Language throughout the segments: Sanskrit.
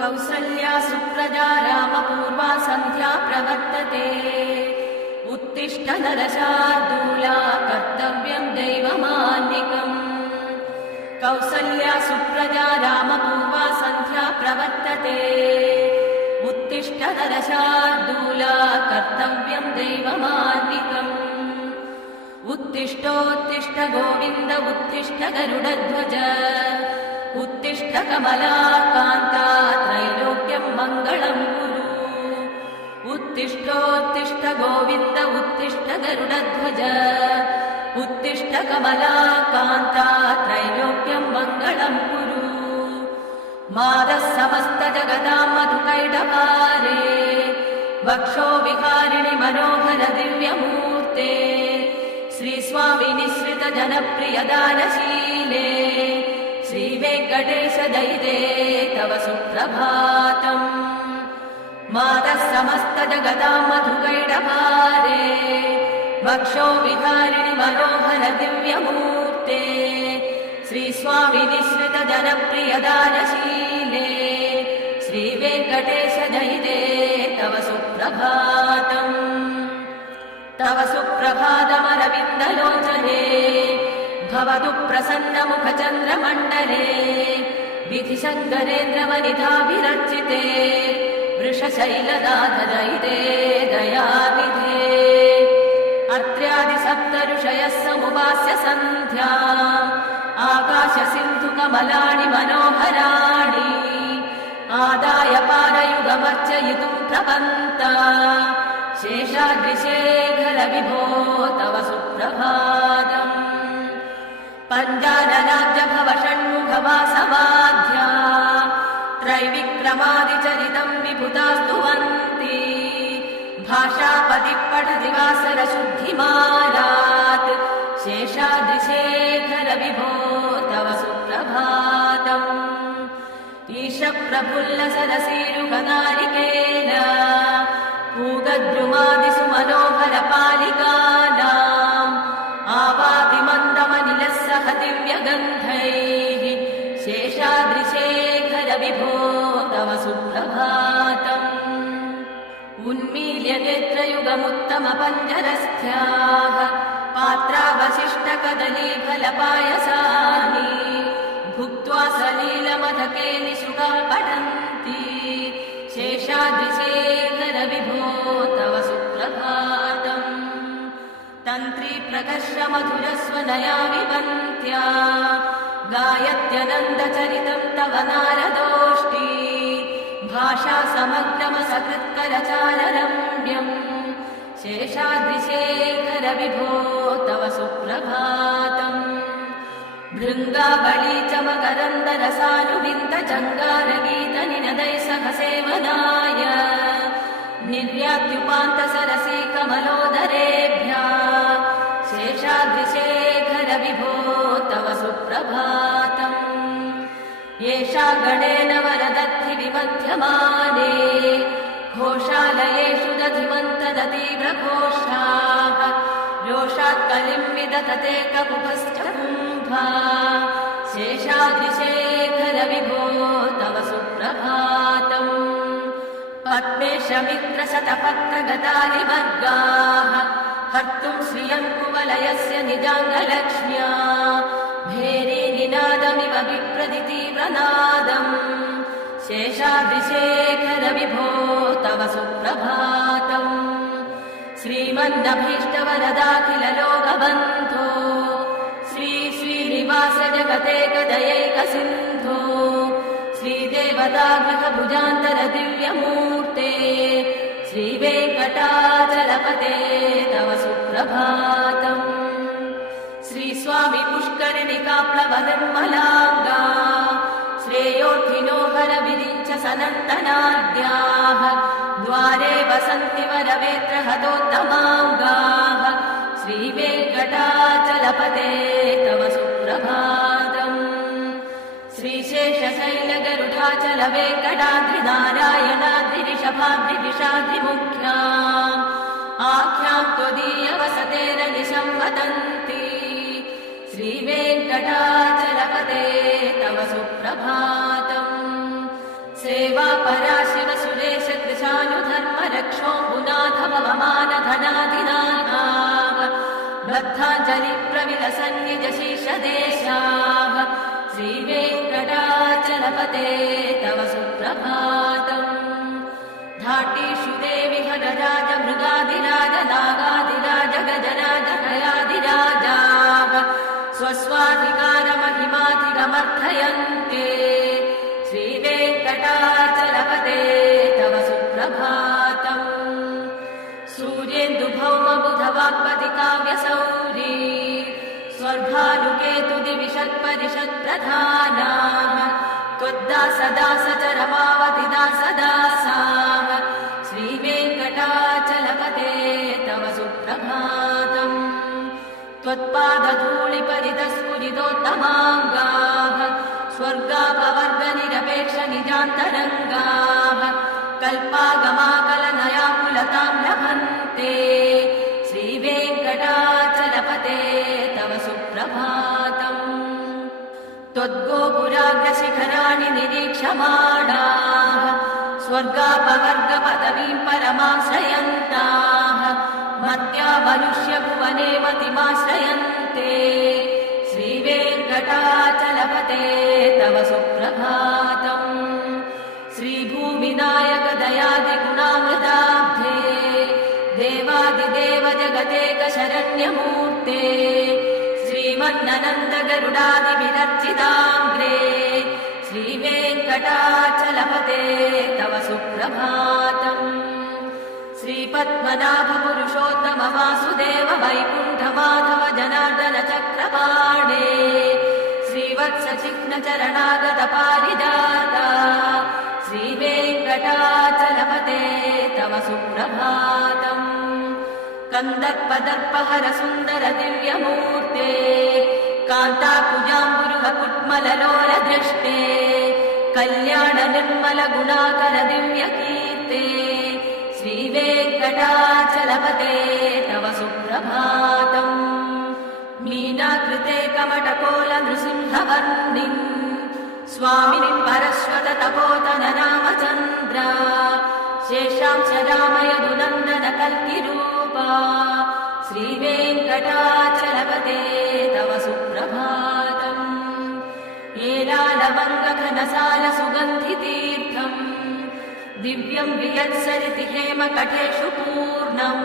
कौसल्या सुप्रजा रामपूर्वा सन्ध्या प्रवर्तते। उत्तिष्ठ नरशार्दूला कर्तव्यं दैवमान्निकम्। कौसल्या सुप्रजा रामपूर्वा सन्ध्या प्रवर्तते। उत्तिष्ठ नरशार्दूला कर्तव्यं दैवमान्निकम्। उत्तिष्ठोत्तिष्ठ गोविन्द उत्तिष्ठ गरुडध्वज। उत्तिष्ठ कमलाकान्ता त्रैलोक्यं मङ्गलं कुरु। उत्तिष्ठोत्तिष्ठ गोविन्द उत्तिष्ठ गरुडध्वज। उत्तिष्ठ कमलाकान्ता त्रैलोक्यं मङ्गलं कुरु। मादः समस्त जगतां मधुकैटभारे। वक्षो विहारिणि मनोहर दिव्यमूर्ते। श्रीस्वामि निःसृत जनप्रिय दानशीले। श्रीवेङ्कटेश दयिते तव सुप्रभातम्। मातः समस्त जगतां मधुकैटभारे। वक्षो विहारिणि मनोहर दिव्यमूर्ते। श्रीस्वामि निःसृत जनप्रिय दानशीले। श्रीवेङ्कटेश दयिते तव सुप्रभातम्। तव सुप्रभातमरविन्दलोचने। भवतु प्रसन्नमुखचन्द्रमण्डले। विधिशङ्करेन्द्रवनिधाभिरर्चिते। वृषशैलनाथदयिते दयानिधे। अत्र्यादिसप्तऋषयः समुपास्य सन्ध्या। आकाशसिन्धुकमलानि मनोहराणि। आदाय पारयुगमर्चयितुं प्रपन्ता। शेषाद्रिशेखर विभो तव सुप्रभातम्। पञ्चाननाब्ज भव षण्मुखवासवाद्या। त्रैविक्रमादिचरितं विपुता स्तुवन्ति। भाषापतिः पठति वासरशुद्धिमालात्। शेषाद्रिशेखर विभो तव सुप्रभातम्। ईशप्रफुल्ल सरसीरुहनारिकेल। पूगद्रुमादिषु मनोहर पालिकानाम्। आवातिमन्दमनिलः सह दिव्यगन्धैः। शेषाद्रिशेखर विभो तव सुप्रभातम्। उन्मील्य नेत्रयुगमुत्तमपञ्जरस्थ्याः। पात्रावशिष्टकदलीफलपायसानि। भुक्त्वा सलीलमधके निशुकाः पठन्ति। शेषाद्रिशेखर विभो तव सुप्रभातम्। तन्त्री प्रकर्ष मधुरस्वनया विवन्त्या। गायत्यनन्दचरितं तव नारदोष्ठी। भाषा समग्रमसकृत्करचाररम्यम्। शेषाद्रिशेखर विभो तव सुप्रभातम्। भृङ्गावळी च मकरन्दरसानुविन्दचङ्गारगीतनिनदैः सह सेवनाय। निर्यात्युपान्तसरसी कमलोदरेभ्यः। शेषाद्रिशेखर विभो तव सुप्रभातम्। येषा गणेन वरदद्धि विमध्यमाने। घोषालयेषु दधिमन्तदतीव्रघोषाः। रोषात् कलिं विदधते ककुभश्च कुम्भा। शेषाद्रिशेखर विभो तव सुप्रभातम्। पद्मेशमित्रशतपत्रगतालिवर्गाः। हर्तुं श्रियं कुवलयस्य निजाङ्गलक्ष्म्या। भेरीनिनादमिव बिभ्रदितीव्रनादम्। शेषाद्रिशेखर विभो तव सुप्रभातम्। श्रीमन्नभीष्टवरदाखिललोकबन्धो। श्रीनिवास जगतेकदयैकसिन्धो। श्रीदेवतागृहभुजान्तर दिव्यमूर्ते। श्रीवेङ्कटाचलपते तव सुप्रभातम्। श्रीस्वामि पुष्करिणिकाप्लवनिर्मलाङ्गा। श्रेयोर्थिनो हरविरिञ्च सनन्तनाद्याः। द्वारे वसन्ति वरवेत्रहतोत्तमाङ्गाः। श्रीवेङ्कटाचलपते तव सुप्रभातम्। श्रीशेषशैलगरुडाचल वेङ्कटाद्रिनारायणाद्रिऋषभाद्रिविषाद्रिमुख्याम्। आख्यां त्वदीयवसतेरनिशं वदन्ति। श्रीवेङ्कटाचलपते तव सुप्रभातम्। सेवा पराशिव सुरेश कृशानुधर्म रक्षो पुनाथ भवमान धनाधिनाथाः बद्धाञ्जलि प्रविलसन्निज शीर्षदेशाः श्रीवेङ्कटाचलपते तव सुप्रभातम् धाटीषु देवि हरराज मृगादिराज नागादिराज गजराज हयादिराजाः स्वस्वाधिकारमहिमाधिगमर्थयन्ते श्रीवेङ्कटाचलपते तव सुप्रभातम् सूर्येन्दुभौमबुधवाक्पति काव्यसौरी स्वर्गानुकेतुदिविषत्परिषत्प्रधानाः त्वद्दासदासचरमावतिदासदासाः श्रीवेङ्कटाचलपते तव सुप्रभातम् त्वत्पादधूलिपरितस्फुरितोत्तमाङ्गाः स्वर्गापवर्गनिरपेक्षनिजान्तरङ्गाः कल्पागमाकलनयाकुलतां लभन्ते श्रीवेङ्कटाचलपते तव सुप्रभातम् त्वद्गोपुराग्रशिखराणि निरीक्षमाणाः स्वर्गापवर्गपदवीं परमाश्रयन्ताः मत्या मनुष्यभुवने मतिमाश्रयन्ते श्रीवेङ्कटाचलपते तव सुप्रभातम् श्रीभूमिनायक दयादिगुणामृताब्धे देवादिदेव जगतेक शरण्यमूर्ते श्रीमन्ननन्द गरुडादिभिरर्चिताग्रे श्रीवेङ्कटाचलपते तव सुप्रभातम् श्रीपद्मनाभ पुरुषोत्तम वासुदेव वैकुण्ठ माधव जनार्दन चक्रपाणे श्रीवत्स चिह्न चरणागत पारिजाता श्रीवेङ्कटाचलपते तव सुप्रभातम् कन्दर्पदर्पहर सुन्दर दिव्यमूर्ते कान्ताकुजाम्बुरुह कुट्मललोल दृष्टे कल्याण निर्मल गुणाकर दिव्यकीर्ते श्रीवेङ्कटाचलपते तव सुप्रभातम् मीनाकृते कमटकोल नृसिंहवर्णिम् स्वामिनि परश्वत तपोतन रामचन्द्रा शेषांश रामयदुनन्दन कल्किरूपा श्रीवेङ्कटाचलपते तव सुप्रभातम् येलालवङ्गघनसाल सुगन्धितीर्थम् दिव्यम् वियत्सरिति हेमकटेषु पूर्णम्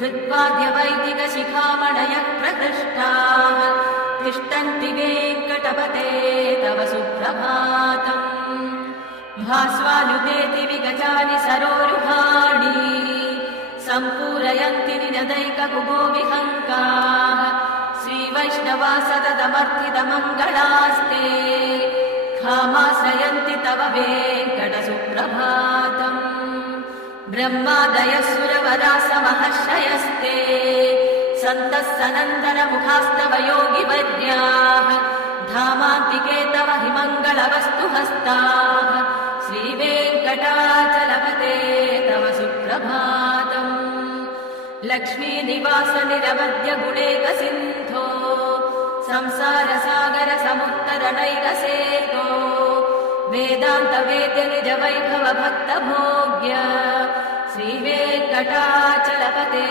धृत्वाद्यवैदिकशिखामणयः प्रकृष्टाः तिष्ठन्ति वेङ्कटपते तव सुप्रभातम् भास्वानुदेति विगजानि सरोरुहाणि सम्पूरयन्ति निनदैककुभो विहङ्काः श्रीवैष्णवा सततमर्थितमङ्गलास्ते खामाश्रयन्ति तव वेङ्कटसुप्रभातम् ब्रह्मादयः सुरवराः समहर्षयस्ते सन्तः सनन्दनमुखास्तव योगिवर्याः धामान्तिके तव हि मङ्गलवस्तुहस्ताः श्रीवेङ्कटाचलपते तव सुप्रभातम् लक्ष्मीनिवास निरवद्य गुणेकसिन्धो संसारसागर समुत्तरणैकसेतो वेदान्तवेद्य निज वैभव भक्तभोग्य श्रीवेङ्कटाचलपते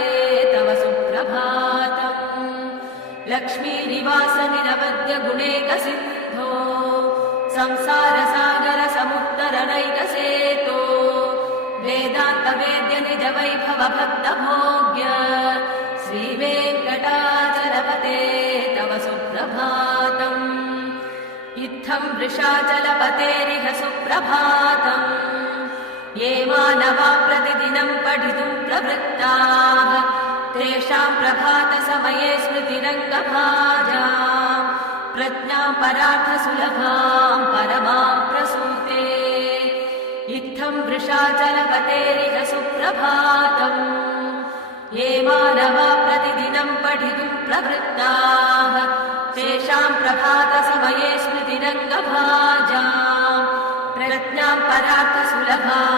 तव सुप्रभातम् लक्ष्मीनिवास निरवद्य गुणेकसिन्धो संसारसागर समुत्तरणैकसेतो वेदान्तवेद्य निज वैभव भक्तभोग्य श्रीवेङ्कटाचलपते तव सुप्रभातम् इत्थं वृषाचलपतेरिह सुप्रभातम् ये मानवा प्रतिदिनं पठितुं प्रवृत्ताः तेषां प्रभातसमये स्मृतिरङ्गभाजां प्रज्ञां परार्थसुलभां परमां प्रसूते इत्थं वृषाचलपतेरिह सुप्रभातम् ये मानवा प्रतिदिनं पठितुं प्रवृत्ताः तेषां प्रभातसमये स्मृतिरङ्गभाजां प्रज्ञां परार्थसुलभां